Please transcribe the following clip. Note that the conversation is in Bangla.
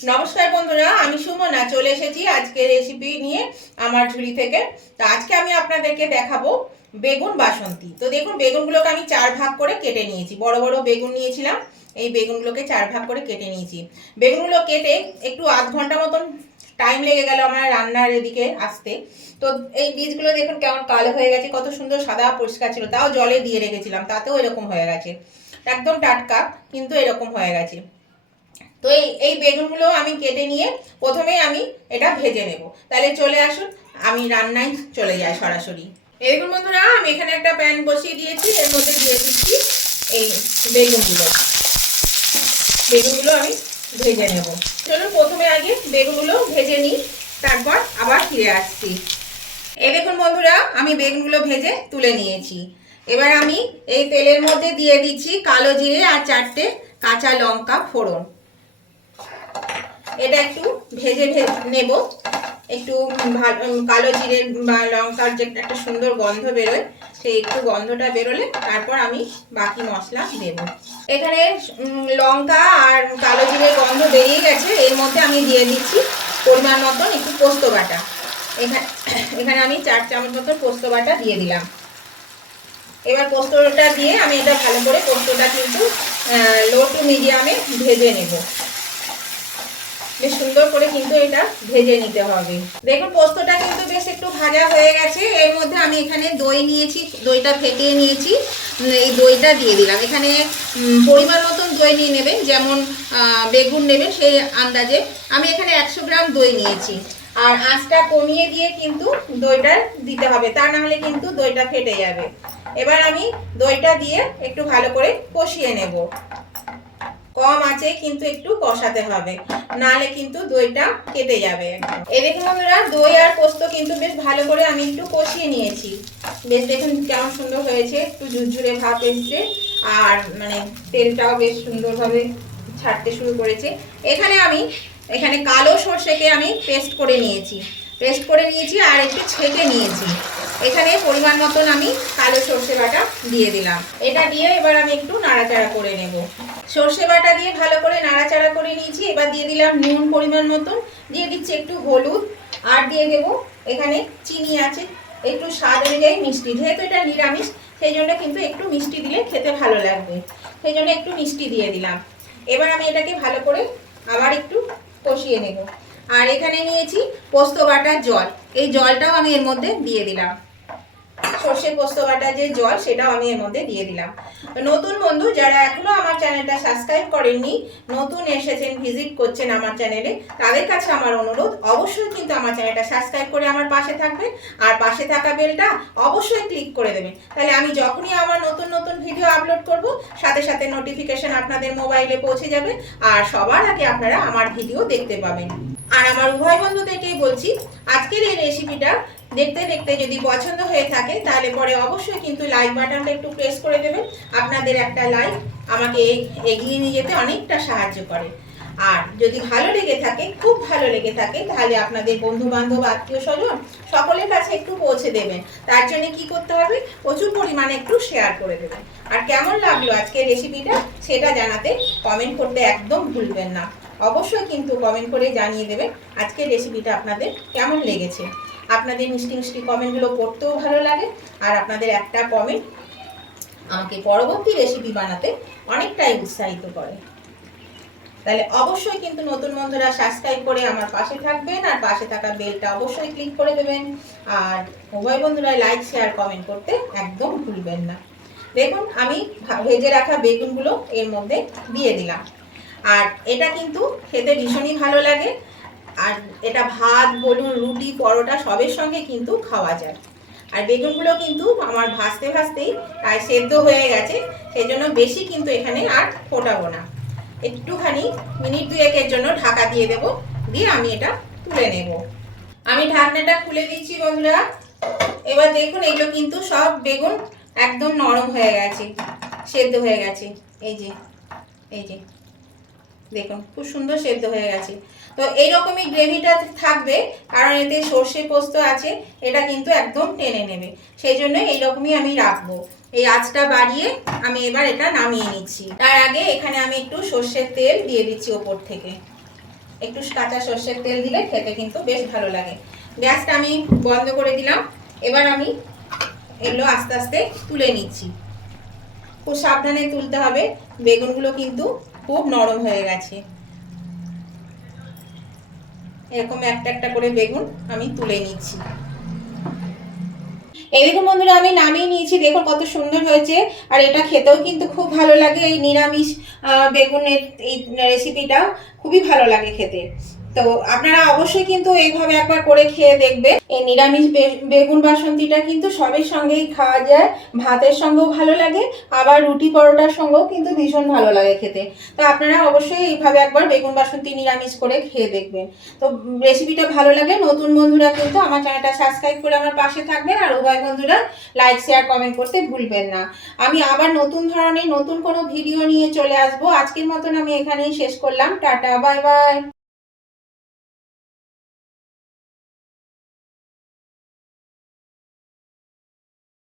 নমস্কার বন্ধুরা, আমি সুমনা চলে এসেছি আজকে রেসিপি নিয়ে আমার ঝুড়ি থেকে। তো আজকে আমি আপনাদেরকে দেখাবো বেগুন বাসন্তী। তো দেখুন, বেগুনগুলোকে আমি 4 ভাগ করে কেটে নিয়েছি। বড় বড় বেগুন নিয়েছিলাম, এই বেগুনগুলোকে 4 ভাগ করে কেটে নিয়েছি। বেগুনগুলো কেটে একটু আধ ঘন্টা মতন টাইম লেগে গেল আমার রান্নার এদিকে আসতে। তো এই বীজগুলো দেখুন কেমন কালো হয়ে গেছে, কত সুন্দর সাদা পরিষ্কার ছিল, তাও জলে দিয়ে রেখেছিলাম, তাতেও এরকম হয়ে গেছে। একদম টাটকা, কিন্তু এরকম হয়ে গেছে। তো এই বেগুনগুলো আমি কেটে নিয়ে প্রথমেই আমি এটা ভেজে নেব। তাহলে চলে আসুন, আমি রান্নায় চলে যাই সরাসরি। দেখুন বন্ধুরা, আমি এখানে একটা প্যান বসিয়ে দিয়েছি, এর মধ্যে দিয়ে দিচ্ছি এই বেগুনগুলো। বেগুনগুলো আমি ভেজে নেব। চলুন প্রথমে আগে বেগুনগুলো ভেজে নিই, তারপর আবার ফিরে আসছি। এই দেখুন বন্ধুরা, আমি বেগুনগুলো ভেজে তুলে নিয়েছি। এবার আমি এই তেলের মধ্যে দিয়ে দিচ্ছি কালো জিরে আর 4টে কাঁচা লঙ্কা ফোড়ন। এটা একটু ভেজে নেব। একটু কালো জিরে বা লঙ্কার যে একটা সুন্দর গন্ধ বেরোয়, সেই একটু গন্ধটা বেরোলে তারপর আমি বাকি মশলা দেব। এখানে লঙ্কা আর কালো জিরে গন্ধ বেরিয়ে গেছে, এর মধ্যে আমি দিয়ে দিচ্ছি পরিমাণ মতন একটু পোস্ত বাটা। এখানে আমি 4 চামচ মতো পোস্ত বাটা দিয়ে দিলাম। এবার পোস্তটা দিয়ে আমি এটা ভালো করে, পোস্তটা কিন্তু লো টু মিডিয়ামে ভেজে নেব। বেশ সুন্দর করে কিন্তু এটা ভেজে নিতে হবে। দেখুন পোস্তটা কিন্তু বেশ একটু ভাজা হয়ে গেছে। এর মধ্যে আমি এখানে দই নিয়েছি, দইটা ফেটিয়ে নিয়েছি, এই দইটা দিয়ে দিলাম। এখানে পরিমাণ মতন দই নিয়ে নেবেন, যেমন বেগুন নেবেন সেই আন্দাজে। আমি এখানে 100 গ্রাম দই নিয়েছি। আর আঁচটা কমিয়ে দিয়ে কিন্তু দইটা দিতে হবে, তা না হলে কিন্তু দইটা ফেটে যাবে। এবার আমি দইটা দিয়ে একটু ভালো করে কষিয়ে নেব। কম আঁচে কিন্তু একটু কষাতে হবে, নাহলে কিন্তু দইটা কেটে যাবে একদম। এই দেখুন বন্ধুরা, দই আর পোস্ত কিন্তু বেশ ভালো করে আমি একটু কষিয়ে নিয়েছি। বেশ দেখুন কেমন সুন্দর হয়েছে, একটু ঝুরঝুরে ভাব এসছে, আর মানে তেলটাও বেশ সুন্দরভাবে ছাড়তে শুরু করেছে। এখানে কালো সর্ষেকে আমি পেস্ট করে নিয়েছি, আর একটু ছেঁকে নিয়েছি। এখানে পরিমাণ মতন আমি কালো সর্ষে বাটা দিয়ে দিলাম। এটা দিয়ে এবার আমি একটু নাড়াচাড়া করে নেব। সর্ষে বাটা দিয়ে ভালো করে নাড়াচাড়া করে নিয়েছি। এবার দিয়ে দিলাম নুন পরিমাণ মতন, দিয়ে দিচ্ছি একটু হলুদ, আর দিয়ে দেবো এখানে চিনি আছে, একটু স্বাদ অনুযায়ী মিষ্টি। যেহেতু এটা নিরামিষ, সেই জন্য কিন্তু একটু মিষ্টি দিলে খেতে ভালো লাগবে, সেই জন্য একটু মিষ্টি দিয়ে দিলাম। এবার আমি এটাকে ভালো করে আবার একটু কষিয়ে নেব। আর এখানে নিয়েছি পোস্ত বাটার জল, এই জলটাও আমি এর মধ্যে দিয়ে দিলাম। সর্ষে পোস্ত বাটা যে জল, সেটাও আমি এর মধ্যে দিয়ে দিলাম। নতুন বন্ধু যারা এখনো আমার চ্যানেলটা সাবস্ক্রাইব করেননি, নতুন এসেছেন, ভিজিট করছেন আমার চ্যানেলে, তাদের কাছে আমার অনুরোধ, অবশ্যই কিন্তু আমার চ্যানেলটা সাবস্ক্রাইব করে আমার পাশে থাকবেন, আর পাশে থাকা বেলটা অবশ্যই ক্লিক করে দেবেন। তাহলে আমি যখনই আমার নতুন নতুন ভিডিও আপলোড করব, সাথে সাথে নোটিফিকেশন আপনাদের মোবাইলে পৌঁছে যাবে, আর সবার আগে আপনারা আমার ভিডিও দেখতে পাবেন। আর আমার উভয় বন্ধুদেরকেই বলছি, আজকের এই রেসিপিটা দেখতে দেখতে যদি পছন্দ হয়ে থাকে, তাহলে পরে অবশ্যই কিন্তু লাইক বাটনটা একটু প্রেস করে দেবেন। আপনাদের একটা লাইক আমাকে এগিয়ে নিয়ে যেতে অনেকটা সাহায্য করে। আর যদি ভালো লেগে থাকে, খুব ভালো লেগে থাকে, তাহলে আপনাদের বন্ধু বান্ধব, আত্মীয় স্বজন সকলের কাছে একটু পৌঁছে দেবেন। তার জন্য কি করতে হবে, প্রচুর পরিমাণে একটু শেয়ার করে দেবেন। আর কেমন লাগলো আজকের রেসিপিটা, সেটা জানাতে কমেন্ট করতে একদম ভুলবেন না। অবশ্যই কিন্তু কমেন্ট করে জানিয়ে দেবেন আজকের রেসিপিটা আপনাদের কেমন লেগেছে। আপনাদের মিষ্টি মিষ্টি কমেন্টগুলো পড়তেও ভালো লাগে, আর আপনাদের একটা কমেন্ট আমাকে পরবর্তী রেসিপি বানাতে অনেকটাই উৎসাহিত করে। তাহলে অবশ্যই কিন্তু নতুন বন্ধুরা সাবস্ক্রাইব করে আমার পাশে থাকবেন, আর পাশে থাকা বেলটা অবশ্যই ক্লিক করে দেবেন। আর উভয় বন্ধুরা লাইক শেয়ার কমেন্ট করতে একদম ভুলবেন না। দেখুন আমি ভেজে রাখা বেগুনগুলো এর মধ্যে দিয়ে দিলাম। আর এটা কিন্তু খেতে ভীষণই ভালো লাগে, আর এটা ভাত বলুন, রুটি, পরোটা সবের সঙ্গে কিন্তু খাওয়া যায়। আর বেগুনগুলো কিন্তু আমার ভাজতে ভাজতেই প্রায় সেদ্ধ হয়ে গেছে, সেই জন্য বেশি কিন্তু এখানে আর ফোটাবো না। একটুখানি মিনিট 2-1-এর জন্য ঢাকা দিয়ে দেব, দিয়ে আমি এটা তুলে নেব। আমি ঢাকনাটা খুলে দিচ্ছি বন্ধুরা। এবার দেখুন এগুলো কিন্তু সব বেগুন একদম নরম হয়ে গেছে, সেদ্ধ হয়ে গেছে। এই যে দেখুন খুব সুন্দর সেদ্ধ হয়ে গেছে। তো এইরকমই গ্রেভিটা থাকবে, কারণ এতে সর্ষে পোস্ত আছে, এটা কিন্তু একদম টেনে নেবে, সেই জন্য এইরকমই আমি রাখবো। এই আঁচটা বাড়িয়ে আমি এবার এটা নামিয়ে নিচ্ছি। তার আগে এখানে আমি একটু সর্ষের তেল দিয়ে দিচ্ছি ওপর থেকে। একটু কাঁচা সর্ষের তেল দিলে খেতে কিন্তু বেশ ভালো লাগে। গ্যাসটা আমি বন্ধ করে দিলাম। এবার আমি এগুলো আস্তে আস্তে তুলে নিচ্ছি। খুব সাবধানে তুলতে হবে, বেগুনগুলো কিন্তু খুব নরম হয়ে গেছে। এরকম একটা একটা করে বেগুন আমি তুলে নিচ্ছি। এই দেখুন বন্ধুরা, আমি নামিয়ে নিয়েছি। দেখুন কত সুন্দর হয়েছে, আর এটা খেতেও কিন্তু খুব ভালো লাগে। এই নিরামিষ বেগুনের এই রেসিপিটা খুবই ভালো লাগে খেতে। তো আপনারা অবশ্যই কিন্তু এইভাবে একবার করে খেয়ে দেখবেন। এই নিরামিষ বেগুন বাসন্তীটা কিন্তু সবের সঙ্গেই খাওয়া যায়, ভাতের সঙ্গেও ভালো লাগে, আবার রুটি পরোটার সঙ্গেও কিন্তু ভীষণ ভালো লাগে খেতে। তো আপনারা অবশ্যই এইভাবে একবার বেগুন বাসন্তী নিরামিষ করে খেয়ে দেখবেন। তো রেসিপিটা ভালো লাগে নতুন বন্ধুরা কিন্তু আমার চ্যানেলটা সাবস্ক্রাইব করে আমার পাশে থাকবেন, আর উভয় বন্ধুরা লাইক শেয়ার কমেন্ট করতে ভুলবেন না। আমি আবার নতুন ধরনের নতুন কোনো ভিডিও নিয়ে চলে আসবো। আজকের মতন আমি এখানেই শেষ করলাম। Tata, bye bye.